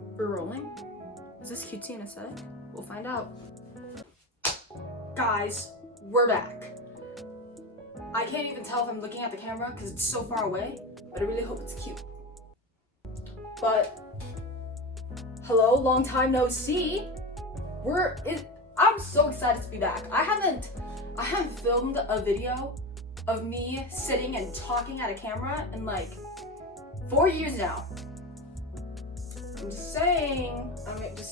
We're rolling? Is this cutesy and aesthetic? We'll find out. Guys, we're back. I can't even tell if I'm looking at the camera because it's so far away, but I really hope it's cute. But, hello, long time no see. I'm so excited to be back. I haven't filmed a video of me sitting and talking at a camera in like 4 years now. I'm just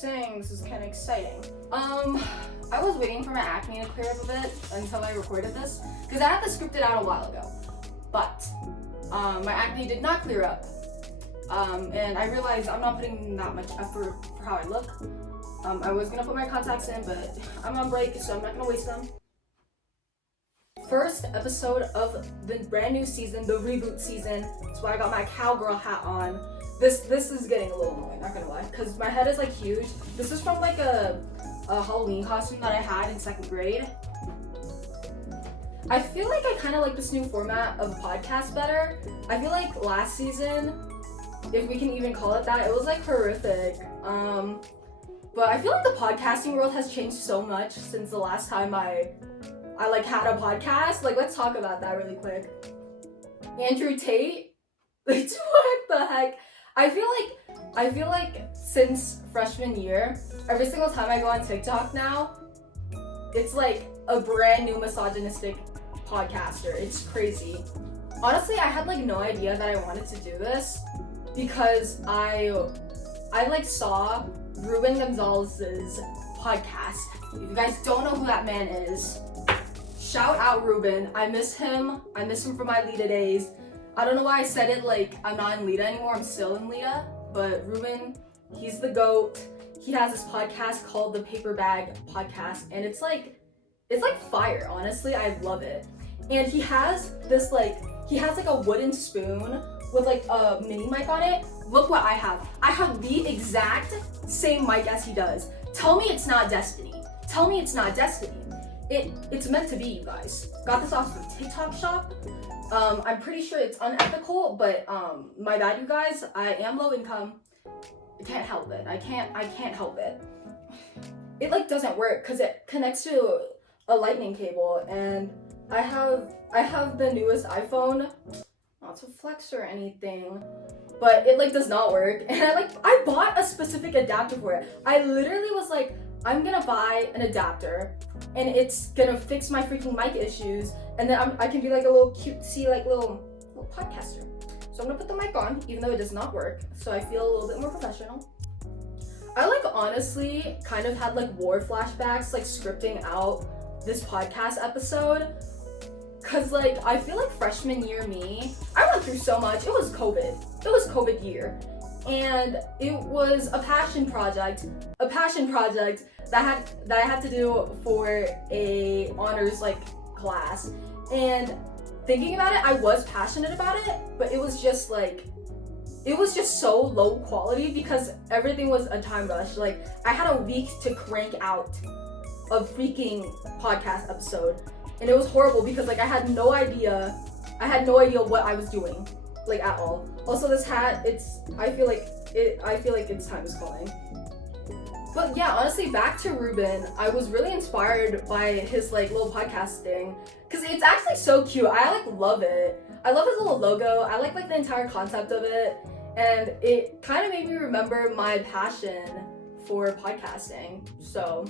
saying, this is kind of exciting. I was waiting for my acne to clear up a bit until I recorded this, because I had this scripted out a while ago. But, my acne did not clear up. And I realized I'm not putting that much effort for how I look. I was gonna put my contacts in, but I'm on break, so I'm not gonna waste them. First episode of the brand new season, the reboot season. That's why I got my cowgirl hat on. This is getting a little annoying, not gonna lie, because my head is like huge. This is from like a Halloween costume that I had in 2nd grade. I feel like I kind of like this new format of podcast better. I feel like last season, if we can even call it that, it was like horrific. But I feel like the podcasting world has changed so much since the last time I like had a podcast. Like, let's talk about that really quick. Andrew Tate? What the heck? I feel like since freshman year, every single time I go on TikTok now, it's like a brand new misogynistic podcaster. It's crazy. Honestly, I had like no idea that I wanted to do this because I like saw Ruben Gonzalez's podcast. If you guys don't know who that man is, shout out Ruben. I miss him from my Lita days. I don't know why I said it like I'm not in Lita anymore, I'm still in Lita, but Ruben, he's the GOAT. He has this podcast called the Paper Bag Podcast, and it's like fire, honestly. I love it. And he has like a wooden spoon with like a mini mic on it. Look what I have. I have the exact same mic as he does. Tell me it's not destiny. Tell me it's not destiny. It's meant to be, you guys. Got this off of TikTok shop. I'm pretty sure it's unethical, but my bad, you guys. I am low income. I can't help it. I can't help it. It like doesn't work because it connects to a lightning cable, and I have the newest iPhone. Not to flex or anything, but it like does not work. And I bought a specific adapter for it. I literally was like, I'm gonna buy an adapter and it's gonna fix my freaking mic issues, and then I can be like a little cutesy like little podcaster. So I'm gonna put the mic on even though it does not work, so I feel a little bit more professional. I like honestly kind of had like war flashbacks like scripting out this podcast episode, cause like I feel like freshman year me, I went through so much. It was COVID year, and it was a passion project that I had to do for a honors like class. And thinking about it, I was passionate about it, but it was just so low quality because everything was a time rush. Like, I had a week to crank out a freaking podcast episode, and it was horrible because like I had no idea what I was doing, like, at all. Also, this hat, I feel like its time is calling. But yeah, honestly, back to Ruben, I was really inspired by his like little podcast thing, because it's actually so cute. I like love it. I love his little logo. I like the entire concept of it, and it kind of made me remember my passion for podcasting. So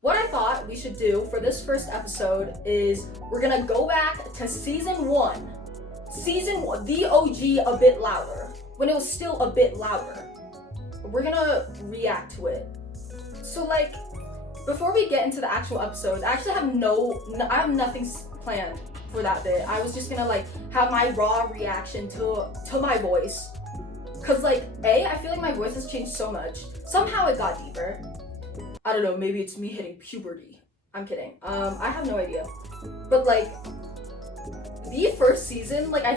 what I thought we should do for this first episode is we're gonna go back to season one, the OG, A Bit Louder, when it was still a bit louder. We're gonna react to it. So like, before we get into the actual episodes, I actually have nothing planned for that bit. I was just gonna like have my raw reaction to my voice, cause like I feel like my voice has changed so much. Somehow it got deeper. I don't know, maybe it's me hitting puberty. I'm kidding. I have no idea. But like, the first season, like I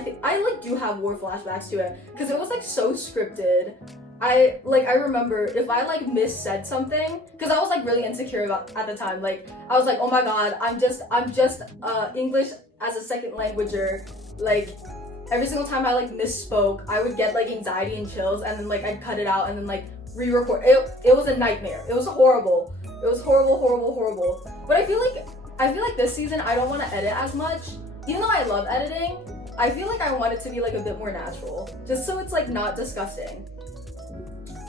do have war flashbacks to it, cause it was like so scripted. I remember if I like missaid something, because I was like really insecure about at the time. Like, I was like, oh my god, I'm just English as a second languager. Like, every single time I like misspoke, I would get like anxiety and chills, and then like I'd cut it out and then like re-record. It was a nightmare. It was horrible. It was horrible. But I feel like this season I don't want to edit as much. Even though I love editing, I feel like I want it to be like a bit more natural, just so it's like not disgusting.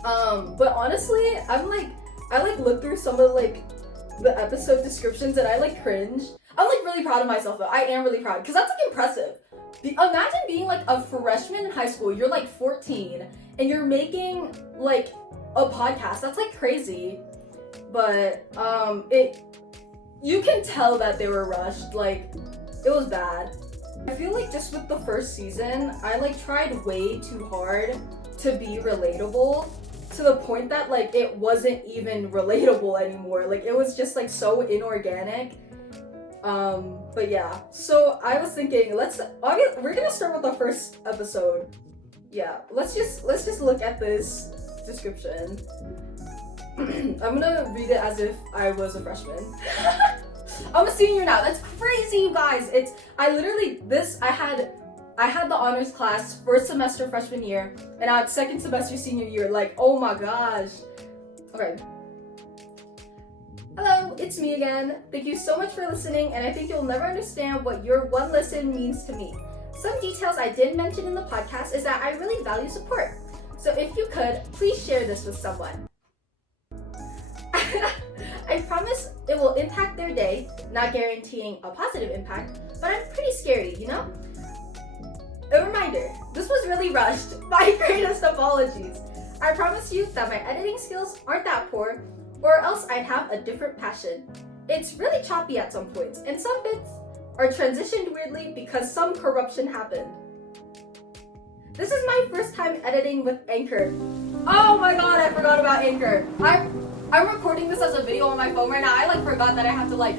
But honestly, I like look through some of like the episode descriptions and I like cringe. I'm like really proud of myself though. I am really proud because that's like impressive. Imagine being like a freshman in high school. You're like 14 and you're making like a podcast. That's like crazy. But you can tell that they were rushed. Like it was bad. I feel like just with the first season, I like tried way too hard to be relatable, to the point that like it wasn't even relatable anymore. Like it was just like so inorganic. But yeah, so I was thinking we're gonna start with the first episode. Yeah, let's just look at this description. I'm gonna read it as if I was a freshman. I'm a senior now. That's crazy, you guys. I had the honors class first semester freshman year, and I had second semester senior year. Like, oh my gosh. Okay. Hello, it's me again. Thank you so much for listening, and I think you'll never understand what your one listen means to me. Some details I didn't mention in the podcast is that I really value support. So if you could, please share this with someone. I promise it will impact their day, not guaranteeing a positive impact, but I'm pretty scary, you know? A reminder, this was really rushed. My greatest apologies. I promise you that my editing skills aren't that poor, or else I'd have a different passion. It's really choppy at some points, and some bits are transitioned weirdly because some corruption happened. This is my first time editing with Anchor. Oh my god, I forgot about Anchor. I'm recording this as a video on my phone right now. I like forgot that I have to like...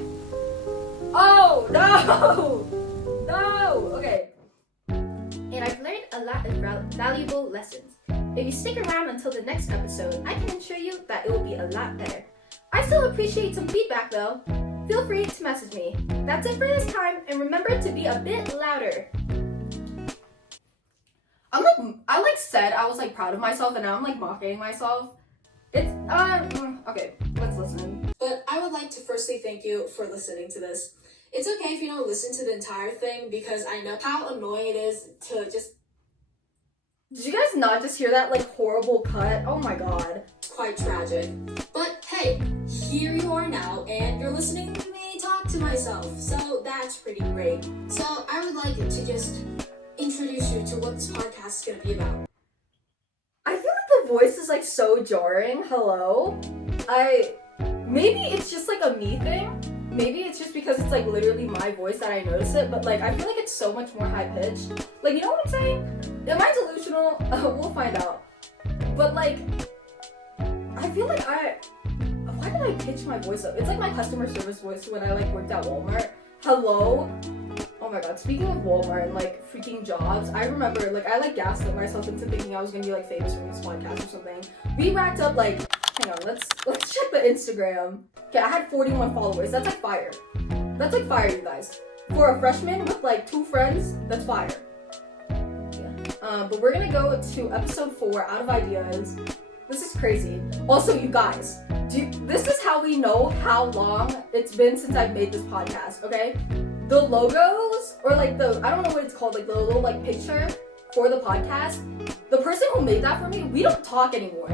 Oh, no! Okay. And I've learned a lot of valuable lessons. If you stick around until the next episode, I can assure you that it will be a lot better. I still appreciate some feedback though. Feel free to message me. That's it for this time, and remember to be a bit louder. I said I was like proud of myself, and now I'm like mocking myself. It's, okay, let's listen. But I would like to firstly thank you for listening to this. It's okay if you don't listen to the entire thing, because I know how annoying it is to just... Did you guys not just hear that, like, horrible cut? Oh my god. It's quite tragic. But hey, here you are now, and you're listening to me talk to myself, so that's pretty great. So I would like to just introduce you to what this podcast is gonna be about. I feel like the voice is like so jarring. Hello? Maybe it's just like a me thing. Maybe it's just because it's like literally my voice that I notice it, but like I feel like it's so much more high pitched. Like, you know what I'm saying? Am I delusional? We'll find out. But like, I feel like why did I pitch my voice up? It's like my customer service voice when I like worked at Walmart. Hello? Oh my god, speaking of Walmart and like freaking jobs, I remember like I like gaslit myself into thinking I was gonna be like famous from this podcast or something. We racked up like, hang on, let's check the Instagram. Okay, I had 41 followers. That's like fire. That's like fire, you guys. For a freshman with like 2 friends, that's fire. Yeah. But we're gonna go to episode 4, Out of Ideas. This is crazy. Also, you guys, this is how we know how long it's been since I've made this podcast, okay? The logos, or like I don't know what it's called, like the little like picture for the podcast, the person who made that for me, we don't talk anymore.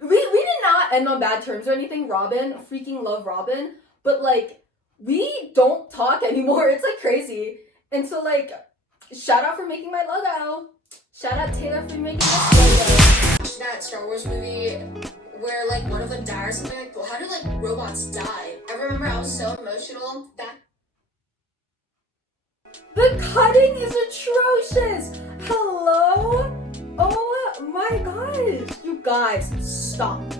We did not end on bad terms or anything. Robin, freaking love Robin, but like we don't talk anymore. It's like crazy. And so like, shout out for making my logo. Shout out Taylor for making this logo. That Star Wars movie where like one of them died or something, like, how do like robots die? I remember I was so emotional that the cutting is atrocious. Hello? Oh my gosh. You guys, stop it.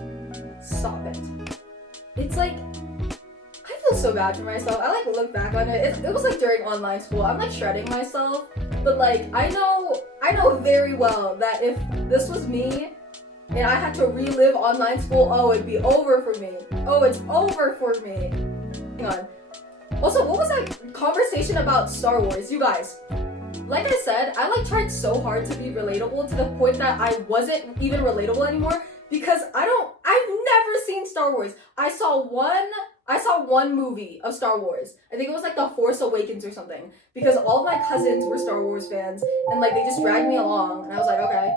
It's like, I feel so bad for myself. I like look back on it. It was like during online school. I'm like shredding myself, but like I know very well that if this was me and I had to relive online school, oh, it'd be over for me. Oh, it's over for me. Hang on. Also, what was that conversation about Star Wars? You guys, like I said, I like tried so hard to be relatable to the point that I wasn't even relatable anymore because I've never seen Star Wars. I saw one movie of Star Wars. I think it was like The Force Awakens or something because all of my cousins were Star Wars fans and like they just dragged me along and I was like, okay.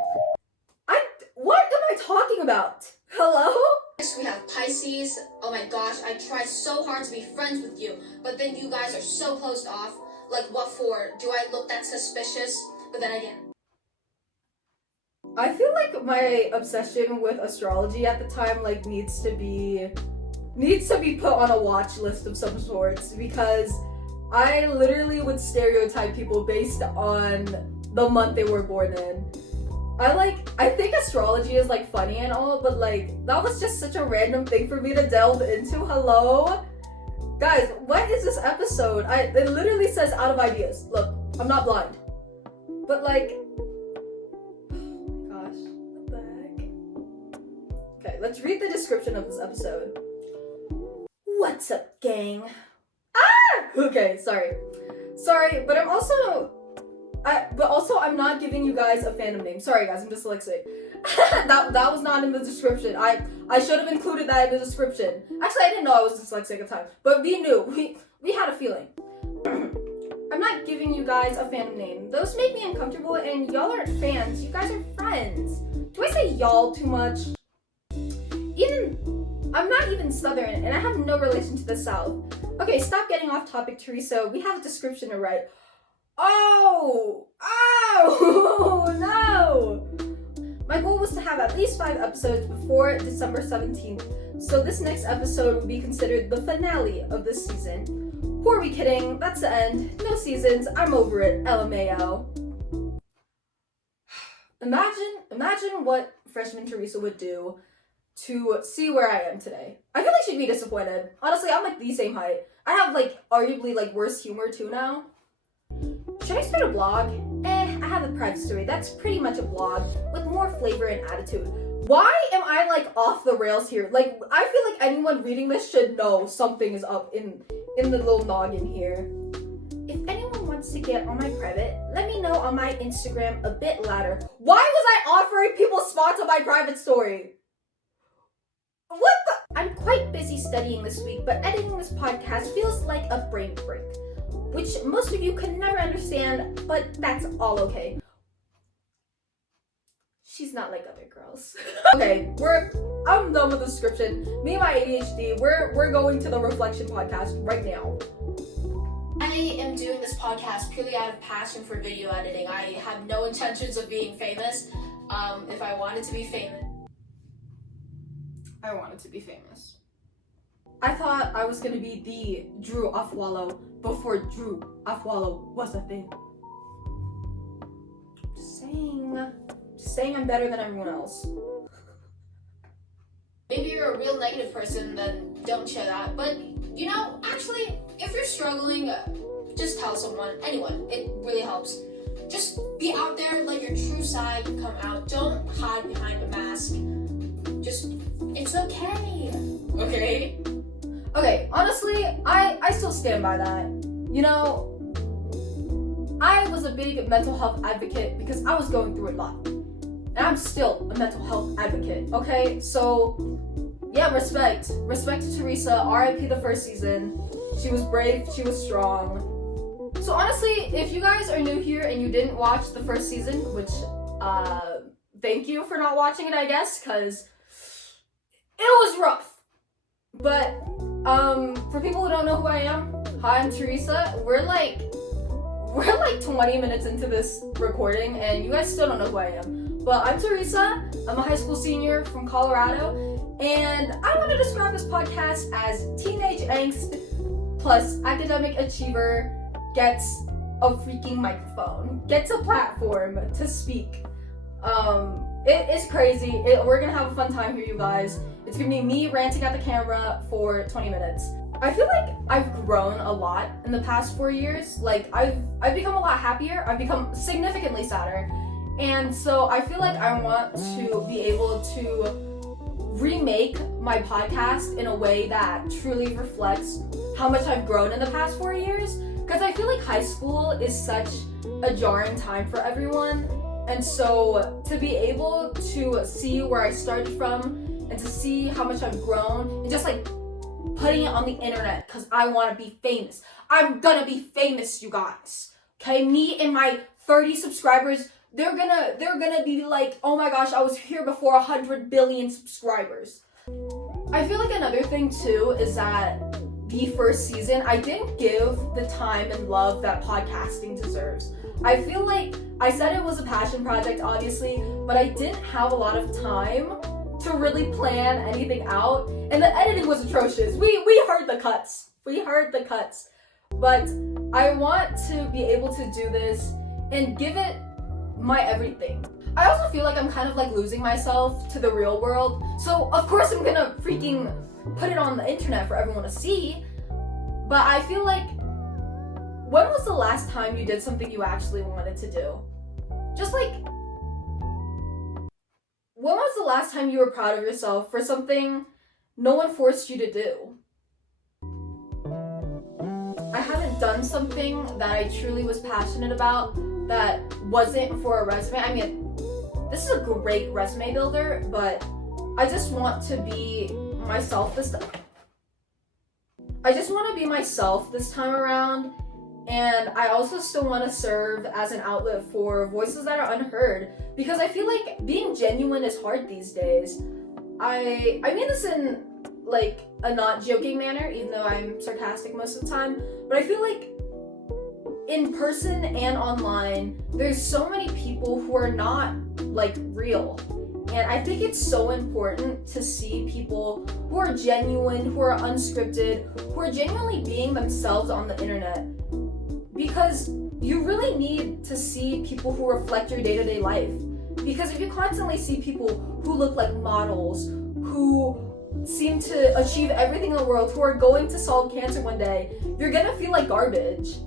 What am I talking about? Hello? Next we have Pisces. Oh my gosh, I tried so hard to be friends with you, but then you guys are so closed off. Like, what for? Do I look that suspicious? But then again, I feel like my obsession with astrology at the time like needs to be put on a watch list of some sorts because I literally would stereotype people based on the month they were born in. I think astrology is like funny and all, but like that was just such a random thing for me to delve into. Hello? Guys, what is this episode? It literally says out of ideas. Look, I'm not blind. But like, oh my gosh, what the heck? Okay, let's read the description of this episode. What's up, gang? Ah! Okay, sorry, but I'm not giving you guys a fandom name. Sorry guys, I'm dyslexic. that was not in the description. I should have included that in the description. Actually, I didn't know I was dyslexic at the time, but we knew. We had a feeling. I'm not giving you guys a fandom name. Those make me uncomfortable and y'all aren't fans. You guys are friends. Do I say y'all too much? I'm not even Southern and I have no relation to the South. Okay, stop getting off topic, Teresa. We have a description to write. Oh, no! My goal was to have at least 5 episodes before December 17th, so this next episode will be considered the finale of this season. Who are we kidding? That's the end. No seasons. I'm over it. LMAO. Imagine what freshman Teresa would do to see where I am today. I feel like she'd be disappointed. Honestly, I'm like the same height. I have like arguably like worse humor too now. Should I start a blog? I have a private story. That's pretty much a blog with more flavor and attitude. Why am I like off the rails here? Like, I feel like anyone reading this should know something is up in the little noggin here. If anyone wants to get on my private, let me know on my Instagram a bit later. Why was I offering people spots on my private story? What the? I'm quite busy studying this week, but editing this podcast feels like a brain break, which most of you could never understand, but that's all okay. She's not like other girls. Okay, I'm done with the description. Me and my ADHD, we're going to the reflection podcast right now. I am doing this podcast purely out of passion for video editing. I have no intentions of being famous. If I wanted to be famous, I wanted to be famous. I thought I was gonna be the Drew Afwalo before Drew Afwalo was a thing. Just saying I'm better than everyone else. Maybe you're a real negative person, then don't share that. But, you know, actually, if you're struggling, just tell someone, anyone. It really helps. Just be out there, let your true side come out. Don't hide behind a mask. It's okay. Okay? Okay, honestly, I still stand by that. You know, I was a big mental health advocate because I was going through a lot. And I'm still a mental health advocate, okay? So, yeah, respect. Respect to Teresa, RIP the first season. She was brave, she was strong. So honestly, if you guys are new here and you didn't watch the first season, which, thank you for not watching it, I guess, because it was rough. But, for people who don't know who I am, hi, I'm Teresa. We're like 20 minutes into this recording and you guys still don't know who I am. But I'm Teresa, I'm a high school senior from Colorado, and I want to describe this podcast as teenage angst plus academic achiever gets a freaking microphone, gets a platform to speak. It is crazy. We're gonna have a fun time here, you guys. It's gonna be me ranting at the camera for 20 minutes. I feel like I've grown a lot in the past 4 years. Like, I've become a lot happier. I've become significantly sadder. And so I feel like I want to be able to remake my podcast in a way that truly reflects how much I've grown in the past 4 years. Because I feel like high school is such a jarring time for everyone. And so to be able to see where I started from and to see how much I've grown and just like putting it on the internet because I want to be famous. I'm gonna be famous, you guys. Okay, me and my 30 subscribers, they're gonna be like, oh my gosh, I was here before 100 billion subscribers. I feel like another thing too is that the first season, I didn't give the time and love that podcasting deserves. I feel like I said it was a passion project, obviously, but I didn't have a lot of time to really plan anything out, and the editing was atrocious. We heard the cuts. But I want to be able to do this and give it my everything. I also feel like I'm kind of like losing myself to the real world, so of course I'm gonna freaking put it on the internet for everyone to see. But I feel like, when was the last time you did something you actually wanted to do? Just like, when was the last time you were proud of yourself for something no one forced you to do? I haven't done something that I truly was passionate about that wasn't for a resume. I mean, this is a great resume builder, but I just want to be myself this time. Around, and I also still want to serve as an outlet for voices that are unheard, because I feel like being genuine is hard these days. I mean this in like a not joking manner, even though I'm sarcastic most of the time, but I feel like in person and online, there's so many people who are not like real. And I think it's so important to see people who are genuine, who are unscripted, who are genuinely being themselves on the internet. Because you really need to see people who reflect your day-to-day life. Because if you constantly see people who look like models, who seem to achieve everything in the world, who are going to solve cancer one day, you're gonna feel like garbage.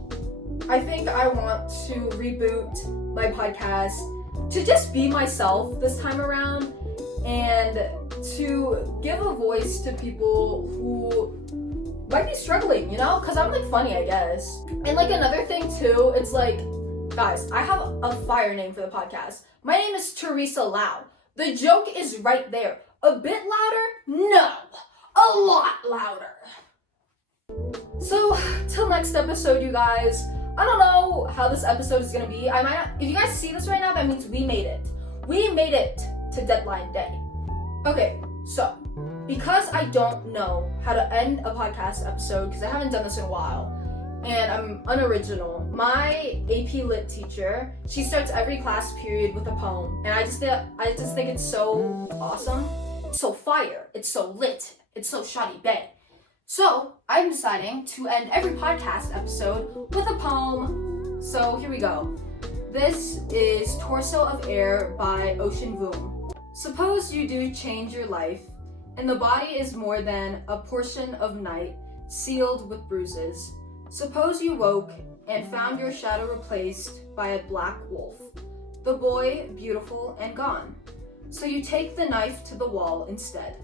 I think I want to reboot my podcast to just be myself this time around, and to give a voice to people who might be struggling, you know? Because I'm like funny, I guess. And like another thing too, it's like, guys, I have a fire name for the podcast. My name is Teresa Lau. The joke is right there. A bit louder? No. A lot louder. So, till next episode, you guys. I don't know how this episode is gonna be. I might not, if you guys see this right now, that means we made it. We made it to deadline day. Okay, so, because I don't know how to end a podcast episode, because I haven't done this in a while, and I'm unoriginal, my AP Lit teacher, she starts every class period with a poem, and I just think it's so awesome. It's so fire, it's so lit, it's so shoddy bae. So, I'm deciding to end every podcast episode with a poem. So, here we go. This is Torso of Air by Ocean Voom. Suppose you do change your life, and the body is more than a portion of night, sealed with bruises. Suppose you woke and found your shadow replaced by a black wolf, the boy beautiful and gone. So you take the knife to the wall instead.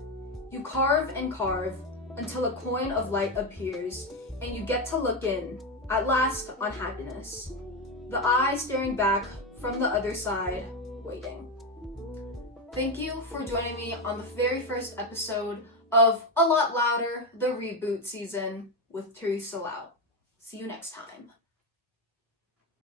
You carve and carve, until a coin of light appears, and you get to look in, at last, on happiness. The eye staring back from the other side, waiting. Thank you for joining me on the very first episode of A Lot Louder, the reboot season with Teresa Lau. See you next time.